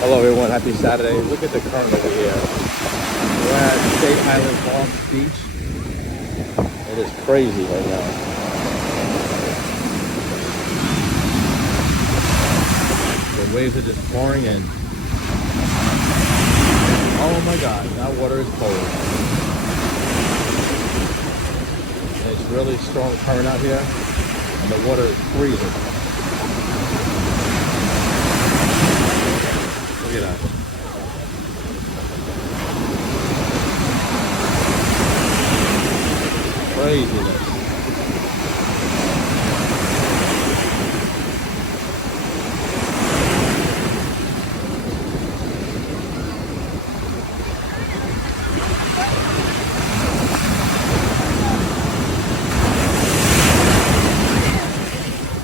Hello everyone, happy Saturday. Look at the current over here. We're at State Island Palm Beach. It is crazy right now. The waves are just pouring in. Oh my god, that water is cold. And it's really strong current out here, and the water is freezing.